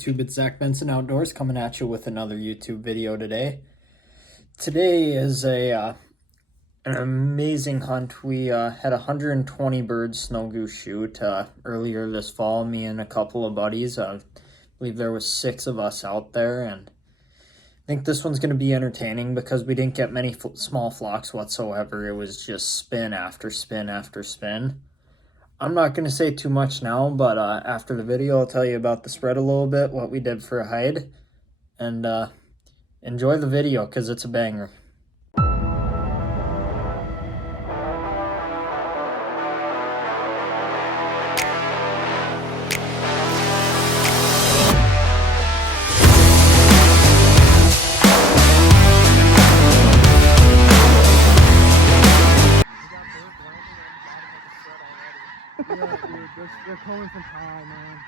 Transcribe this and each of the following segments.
YouTube? It's Zach Benson Outdoors coming at you with another YouTube video today. Today is an amazing hunt. We had 120 bird snow goose shoot earlier this fall, me and a couple of buddies. I believe there was 6 of us out there, and I think this one's going to be entertaining because we didn't get many small flocks whatsoever. It was just spin after spin after spin. I'm not going to say too much now, but after the video, I'll tell you about the spread a little bit, what we did for a hide, and enjoy the video because it's a banger. Yeah, dude, they're coming from high, man.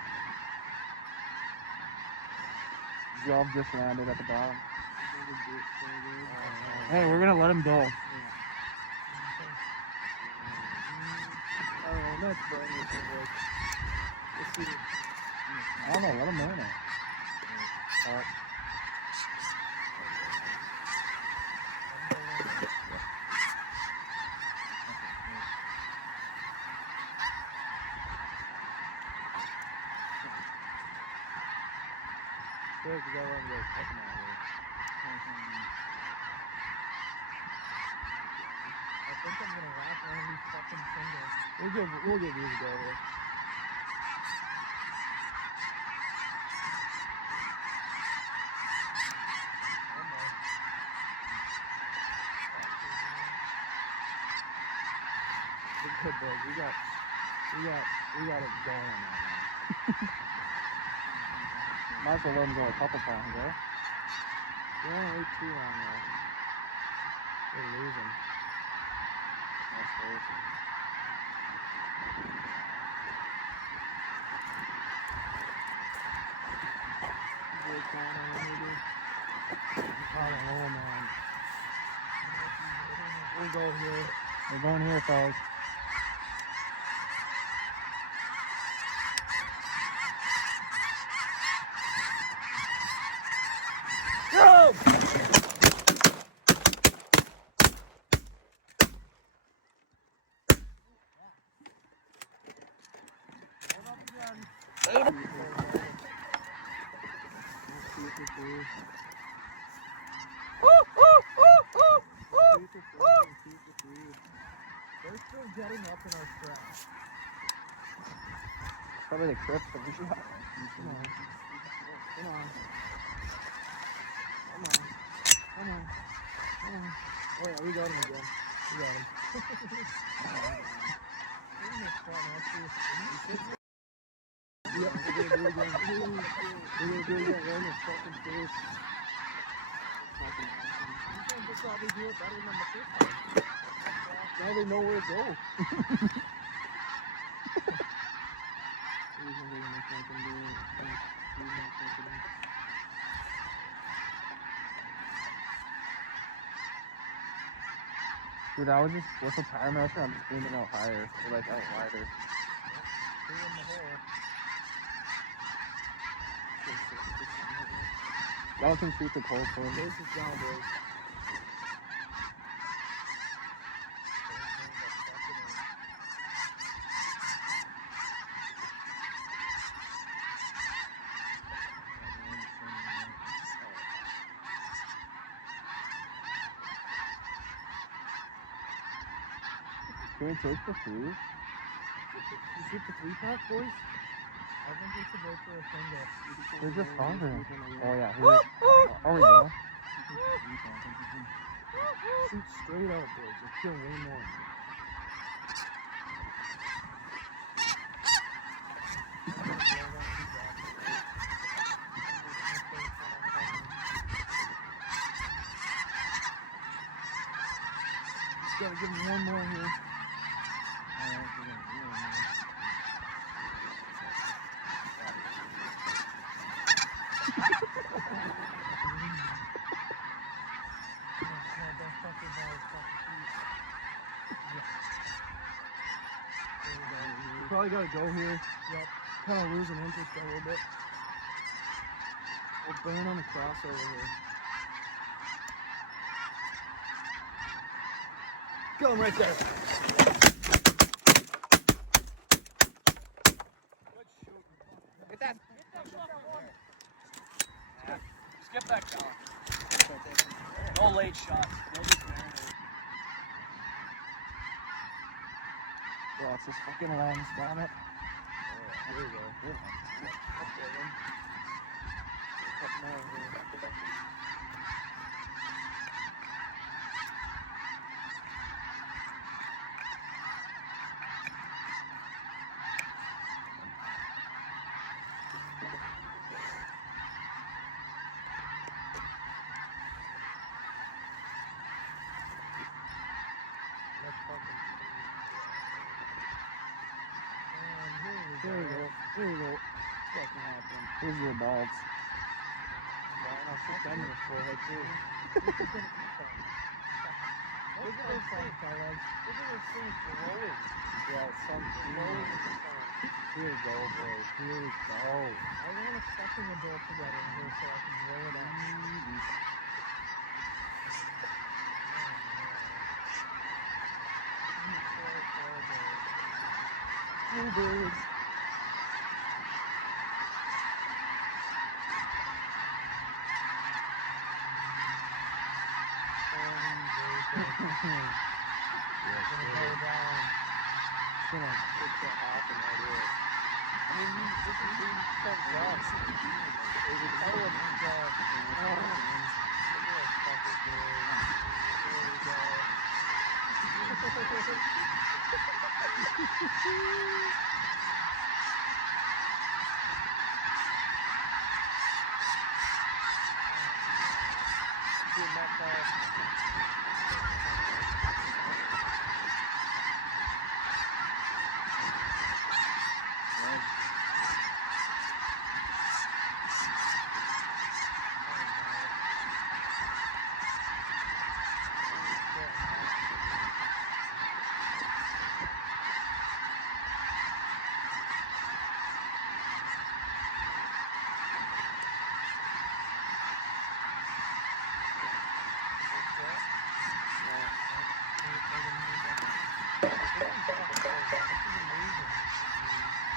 Y'all just landed at the bottom. Hey, we're gonna let him go. I don't know, let him in it. Good, you gotta let him go. I think I'm gonna wrap one of these fucking fingers. We'll give you the go here. Good boys, we got it going right now. Might as well let him go a couple times, eh? You don't wait too long though. You're losing. That's crazy. Man. We'll go here. We're going here, fellas. Go! They're still getting up in our strap. Probably the crips that we shot. Come on. Come on. Come on. Come on. Come on. Oh yeah, we got him again. We got him. Yeah, we're gonna do it again. We're gonna do it again right in his fucking face. They'll probably do it better than the first time. Now they know where to go. Dude, I was just with a tire measure, I'm just aiming out higher, or like out wider. Y'all can shoot the cold for him. This is down, boys. Can we take the 3? You shoot the 3-pack, boys? I think we should go for a single. They're just hungry. Oh yeah, here we go. Shoot straight out, boys. You'll kill way more. Just gotta give him one more here. We probably gotta go here. Yep. Kind of losing interest a little bit. We'll burn on the crossover here. Go him right there. Get that. Just get back down. No late shots. No just marinate. Yeah, it's this fucking lens, damn it. Here we go. There we go. There we go. Fucking happened. Here's your balls. I'll sit down in the forehead too. Look at those things, fellas. Look at those things glowing. Yeah, it's something glowing. Here we go, boys. Here we go. I want a fucking adult together in here so I can blow it up. Bluebirds.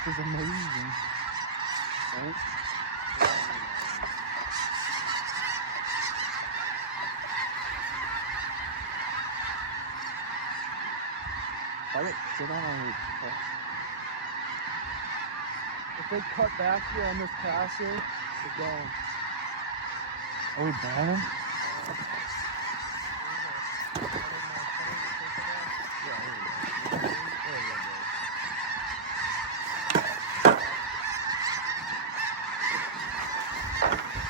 This is amazing. Right? Sit on your chest. If they cut back here on this pass here, we're going. Are we banning?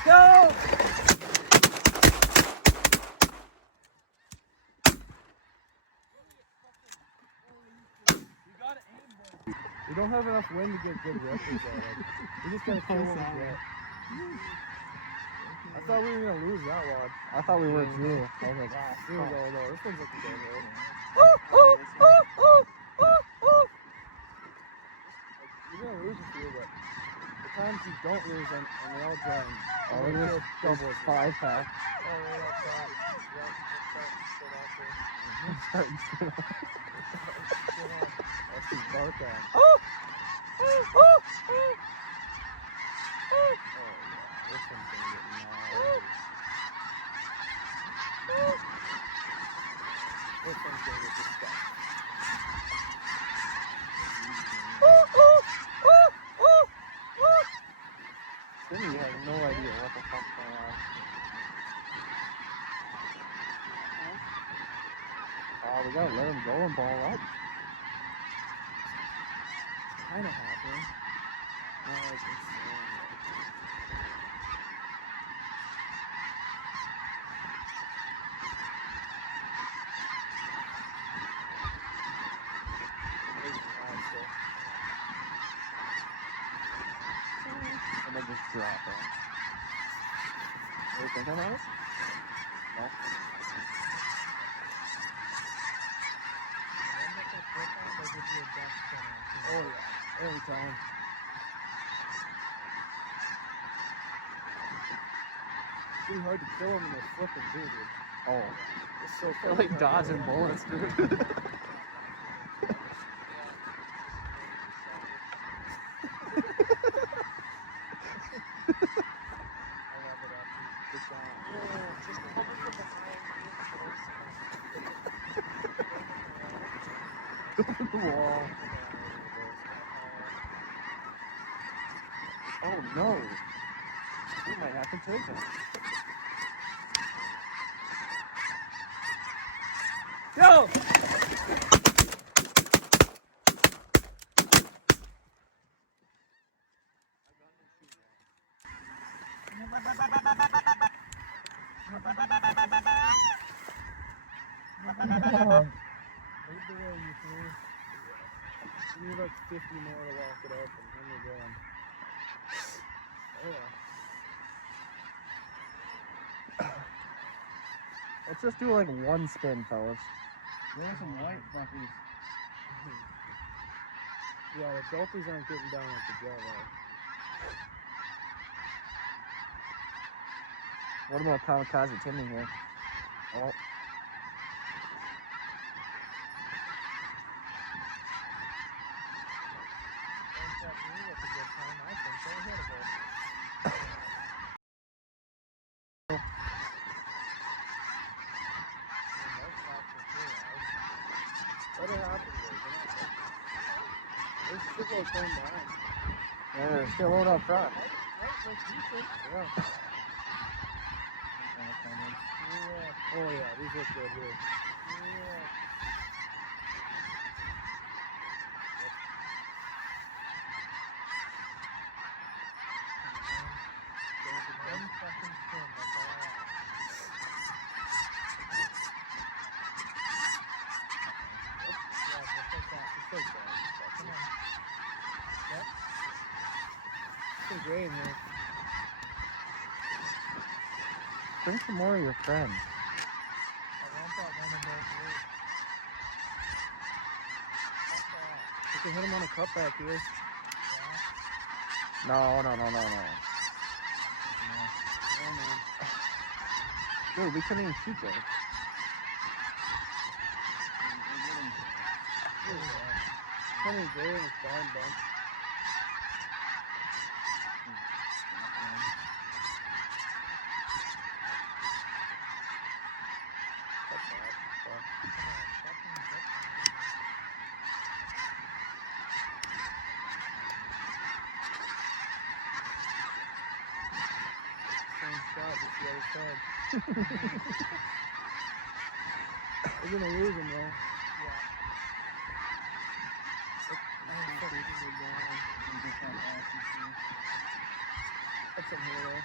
Go! We don't have enough wind to get good rippers out of it. We just gotta kill them yet. I thought we were gonna lose that one. I thought we were too. I was like, ah, here we go. No, this one's looking good, right? You're gonna lose a few, but the times you don't lose them and they all join. Oh, it is double 5-pack. Oh, right up top. Yep, it's starting to sit off. That's his bark on. Oh, yeah. This one's gonna get nice. This one's gonna get disgusting. Cindy has no idea what the fuck's going on. We gotta let him go and ball up. It's kinda happening. No, I can see it. And then just drop it. Are you thinking about it? No? Oh yeah, every time. pretty hard to kill them when they're flipping too, dude. Oh. It's so They're fucking like hard. dodging bullets, dude. Wall. Oh no. We might have to take him. Yo! Lead the way, you three. You need like 50 more to lock it up, and then we're going. Oh yeah. Let's just do like one spin, fellas. There's some white fuckers. Yeah, the dolphins aren't getting down like the jello. What about Kamikaze Timmy here? Oh. What happened there? This shit like going down. Yeah, there's still load up front. Yeah. Oh yeah, these look good here. It's gray in here. Bring some more of your friends. You can hit him on a cutback here. No. Oh man. Dude, we couldn't even shoot those. Funny gray in his barn bunch. Same shot, just the other side. We're gonna lose him though. That's some here though.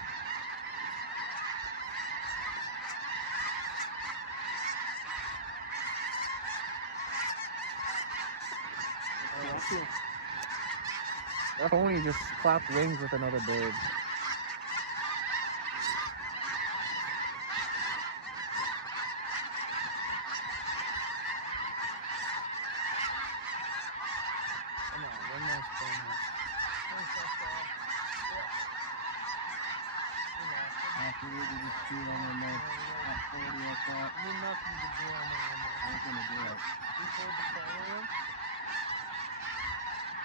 That pony just clapped wings with another bird. Come on, one more spin here.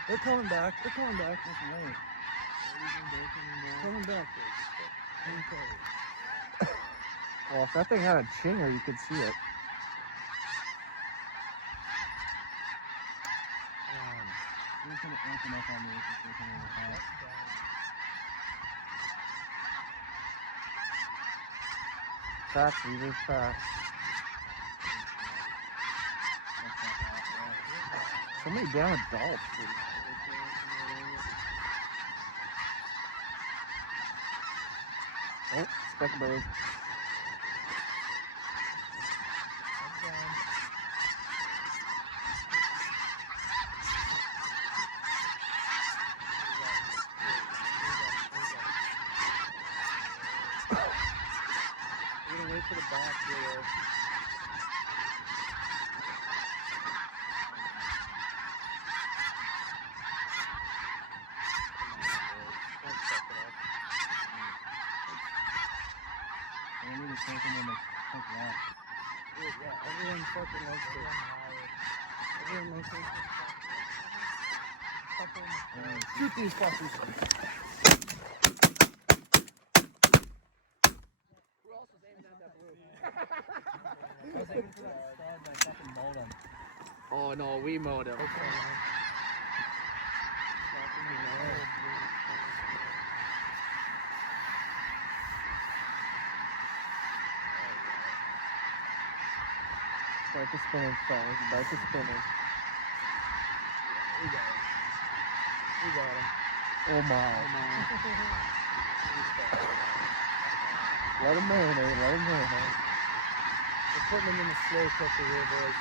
They're coming back. They're coming back. Coming back, dude. Well, if that thing had a chinger, you could see it. Tracks, leaders, tracks. So many damn adults, dude. Oh, speck bird. We're gonna wait for the back here. just taking them to take off. Yeah, everyone fucking likes it. Everyone likes it. Shoot these fuckers. Who else was aiming at that blue? I was aiming for that stud, but I fucking mowed him. Oh no, we mowed him. Start to spinach, fellas. Start to spinach. We got him. We got him. Oh my. Let him marinate, let him marinate. We're putting him in the slow cooker here, boys.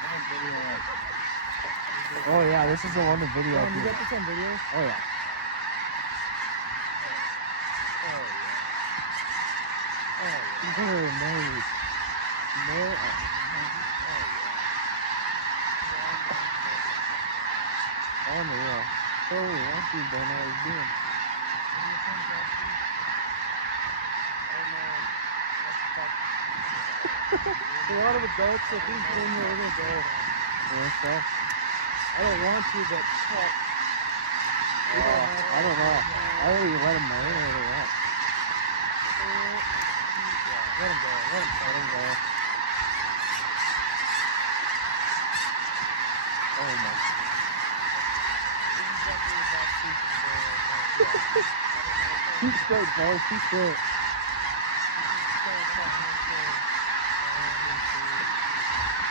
Oh yeah, this is the one to video. You got this on video? Oh yeah. Oh yeah. Marinate. Unreal. Holy, that dude don't know what he's doing. There's a lot of adults, so if he's in here, we're gonna go. Yeah, so? I don't want to, but fuck. I don't know. I already let him marinate or what? Let him go. Let him go. Oh my. Keep straight, fellas. Keep straight.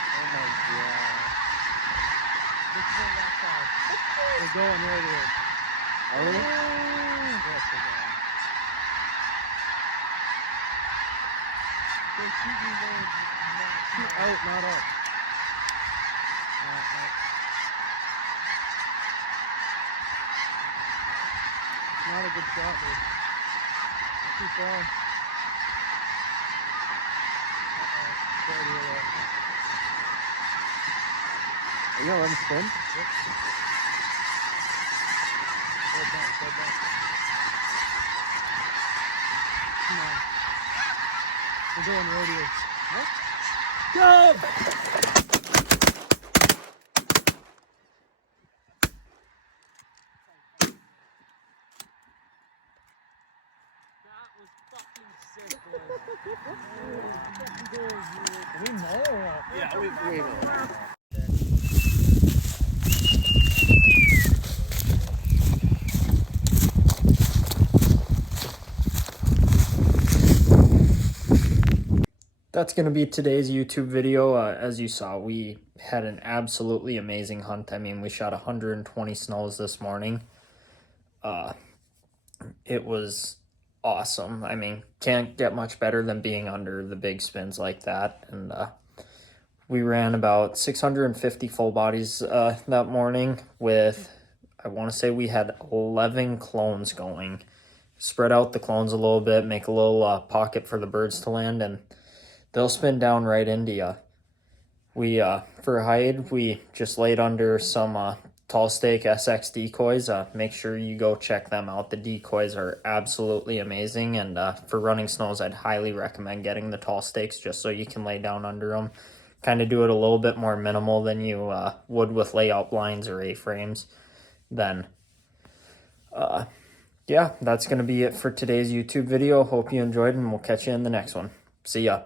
Oh my god. We're going right here. Are we? Yes, we're going. They're shooting those. Shoot out, not up. It's not a good shot, dude. It's too far. Right here, though. Are you gonna let him spin? Yep. Go back. Come on. We're going right here. What? Go! That was fucking sick, boys. We know or what? Yeah, we know. That's going to be today's YouTube video. As you saw, we had an absolutely amazing hunt. I mean, we shot 120 snows this morning. It was awesome. I mean, can't get much better than being under the big spins like that. And we ran about 650 full bodies that morning with, I want to say we had 11 clones going. Spread out the clones a little bit, make a little pocket for the birds to land, and they'll spin down right into you. We, for hide, we just laid under some tall stake SX decoys. Make sure you go check them out. The decoys are absolutely amazing, and for running snows, I'd highly recommend getting the tall stakes just so you can lay down under them. Kind of do it a little bit more minimal than you would with layout blinds or A-frames. Then, yeah, that's going to be it for today's YouTube video. Hope you enjoyed, and we'll catch you in the next one. See ya.